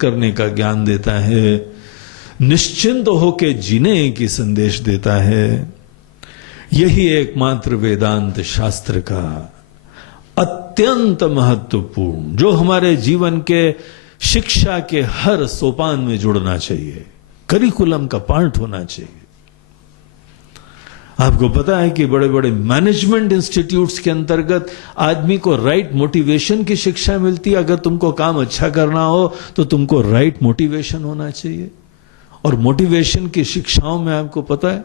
करने का ज्ञान देता है, निश्चिंत होके जीने की संदेश देता है। यही एकमात्र वेदांत शास्त्र का अत्यंत महत्वपूर्ण, जो हमारे जीवन के शिक्षा के हर सोपान में जुड़ना चाहिए, करिकुलम का पार्ट होना चाहिए। आपको पता है कि बड़े बड़े मैनेजमेंट इंस्टीट्यूट्स के अंतर्गत आदमी को राइट मोटिवेशन की शिक्षा मिलती है। अगर तुमको काम अच्छा करना हो तो तुमको राइट मोटिवेशन होना चाहिए। और मोटिवेशन की शिक्षाओं में आपको पता है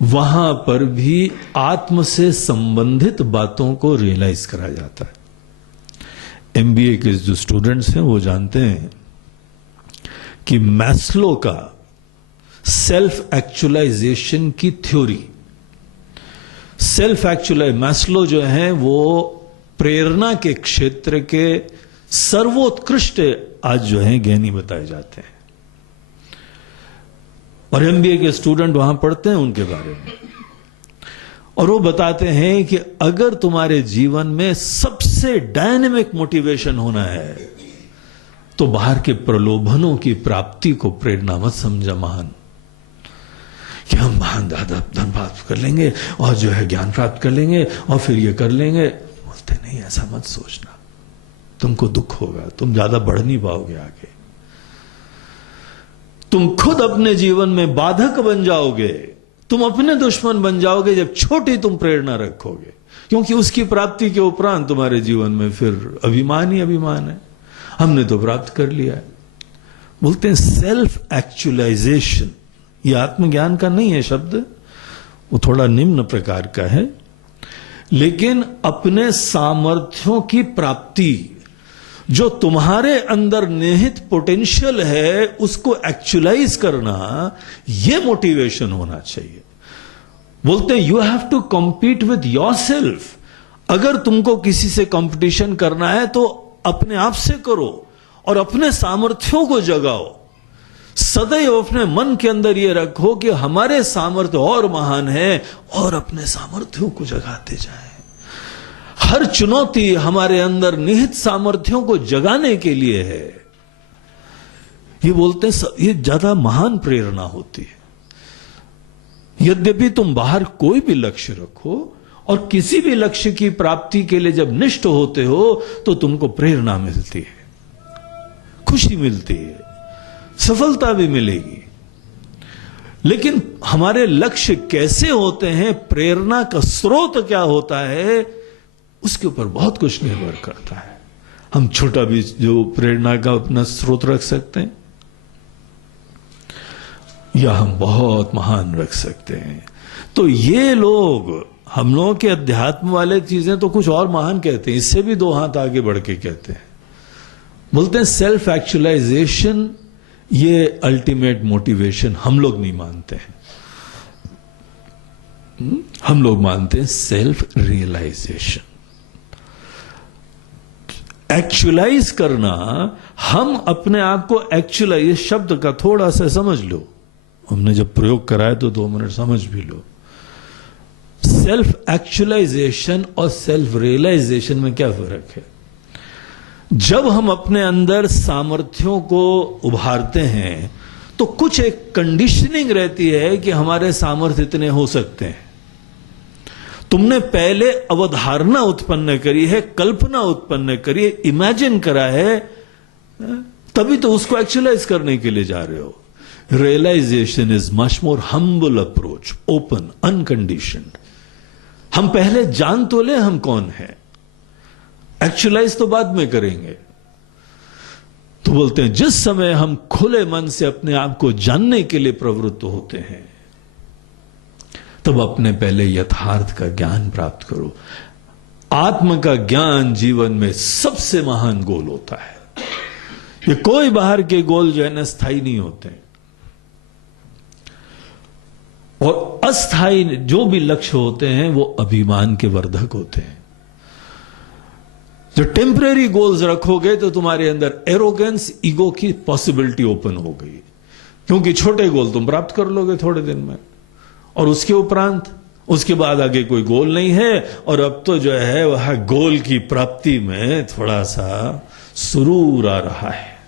वहां पर भी आत्म से संबंधित बातों को रियलाइज करा जाता है। एमबीए के जो स्टूडेंट्स हैं वो जानते हैं कि मैस्लो का सेल्फ एक्चुअलाइजेशन की थ्योरी, मैस्लो जो है वो प्रेरणा के क्षेत्र के सर्वोत्कृष्ट आज जो है ज्ञानी बताए जाते हैं। और एमबीए के स्टूडेंट वहां पढ़ते हैं उनके बारे में, और वो बताते हैं कि अगर तुम्हारे जीवन में सबसे डायनेमिक मोटिवेशन होना है तो बाहर के प्रलोभनों की प्राप्ति को प्रेरणा मत समझा महान, कि हम महान ज्यादा धन प्राप्त कर लेंगे और जो है ज्ञान प्राप्त कर लेंगे और फिर ये कर लेंगे। बोलते नहीं, ऐसा मत सोचना, तुमको दुख होगा, तुम ज्यादा बढ़ नहीं पाओगे आगे, तुम खुद अपने जीवन में बाधक बन जाओगे, तुम अपने दुश्मन बन जाओगे जब छोटी तुम प्रेरणा रखोगे, क्योंकि उसकी प्राप्ति के उपरांत तुम्हारे जीवन में फिर अभिमान ही अभिमान है, हमने तो प्राप्त कर लिया है। बोलते हैं सेल्फ एक्चुअलाइजेशन, ये आत्मज्ञान का नहीं है शब्द, वो थोड़ा निम्न प्रकार का है, लेकिन अपने सामर्थ्यों की प्राप्ति, जो तुम्हारे अंदर निहित पोटेंशियल है उसको एक्चुअलाइज करना, यह मोटिवेशन होना चाहिए। बोलते हैं you have to compete with yourself. अगर तुमको किसी से कंपटीशन करना है तो अपने आप से करो और अपने सामर्थ्यों को जगाओ। सदैव अपने मन के अंदर यह रखो कि हमारे सामर्थ्य और महान है, और अपने सामर्थ्यों को जगाते जाएं। हर चुनौती हमारे अंदर निहित सामर्थ्यों को जगाने के लिए है। ये बोलते हैं ये ज्यादा महान प्रेरणा होती है। यद्यपि तुम बाहर कोई भी लक्ष्य रखो और किसी भी लक्ष्य की प्राप्ति के लिए जब निष्ठ होते हो तो तुमको प्रेरणा मिलती है, खुशी मिलती है, सफलता भी मिलेगी। लेकिन हमारे लक्ष्य कैसे होते हैं, प्रेरणा का स्रोत क्या होता है, उसके ऊपर बहुत कुछ निर्भर करता है। हम छोटा भी जो प्रेरणा का अपना स्रोत रख सकते हैं, या हम बहुत महान रख सकते हैं। तो ये लोग, हम लोगों के अध्यात्म वाले चीजें तो कुछ और महान कहते हैं, इससे भी दो हाथ आगे बढ़ के कहते हैं। बोलते हैं सेल्फ एक्चुअलाइजेशन ये अल्टीमेट मोटिवेशन हम लोग नहीं मानते हैं। हम लोग मानते हैं सेल्फ रियलाइजेशन। एक्चुअलाइज करना, हम अपने आप को एक्चुअलाइज, शब्द का थोड़ा सा समझ लो, हमने जब प्रयोग कराया तो 2 मिनट समझ भी लो। सेल्फ एक्चुअलाइजेशन और सेल्फ रियलाइजेशन में क्या फर्क है? जब हम अपने अंदर सामर्थ्यों को उभारते हैं तो कुछ एक कंडीशनिंग रहती है कि हमारे सामर्थ्य इतने हो सकते हैं। तुमने पहले अवधारणा उत्पन्न करी है, कल्पना उत्पन्न करी है, इमेजिन करा है, तभी तो उसको एक्चुअलाइज करने के लिए जा रहे हो। Realisation is much more humble approach, open, unconditioned. हम पहले जान तो ले हम कौन है, एक्चुअलाइज तो बाद में करेंगे। तो बोलते हैं जिस समय हम खुले मन से अपने आप को जानने के लिए प्रवृत्त होते हैं, तब अपने पहले यथार्थ का ज्ञान प्राप्त करो। आत्म का ज्ञान जीवन में सबसे महान गोल होता है। ये कोई बाहर के गोल जो है ना स्थायी नहीं होते, और अस्थायी जो भी लक्ष्य होते हैं वो अभिमान के वर्धक होते हैं। जो टेम्परेरी गोल्स रखोगे तो तुम्हारे अंदर एरोगेंस, ईगो की पॉसिबिलिटी ओपन हो गई, क्योंकि छोटे गोल तुम प्राप्त कर लोगे थोड़े दिन में, और उसके उपरांत, उसके बाद आगे कोई गोल नहीं है। और अब तो जो है वह गोल की प्राप्ति में थोड़ा सा सुरूर आ रहा है,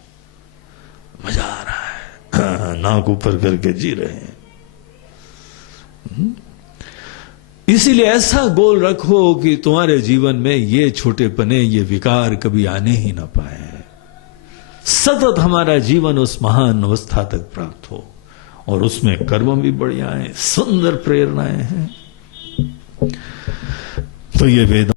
मजा आ रहा है, नाक ऊपर करके जी रहे हैं। इसीलिए ऐसा गोल रखो कि तुम्हारे जीवन में ये छोटेपने, ये विकार कभी आने ही ना पाए। सतत हमारा जीवन उस महान अवस्था तक प्राप्त हो, और उसमें कर्म भी बढ़िया है, सुंदर प्रेरणाएं हैं। तो ये वेदांत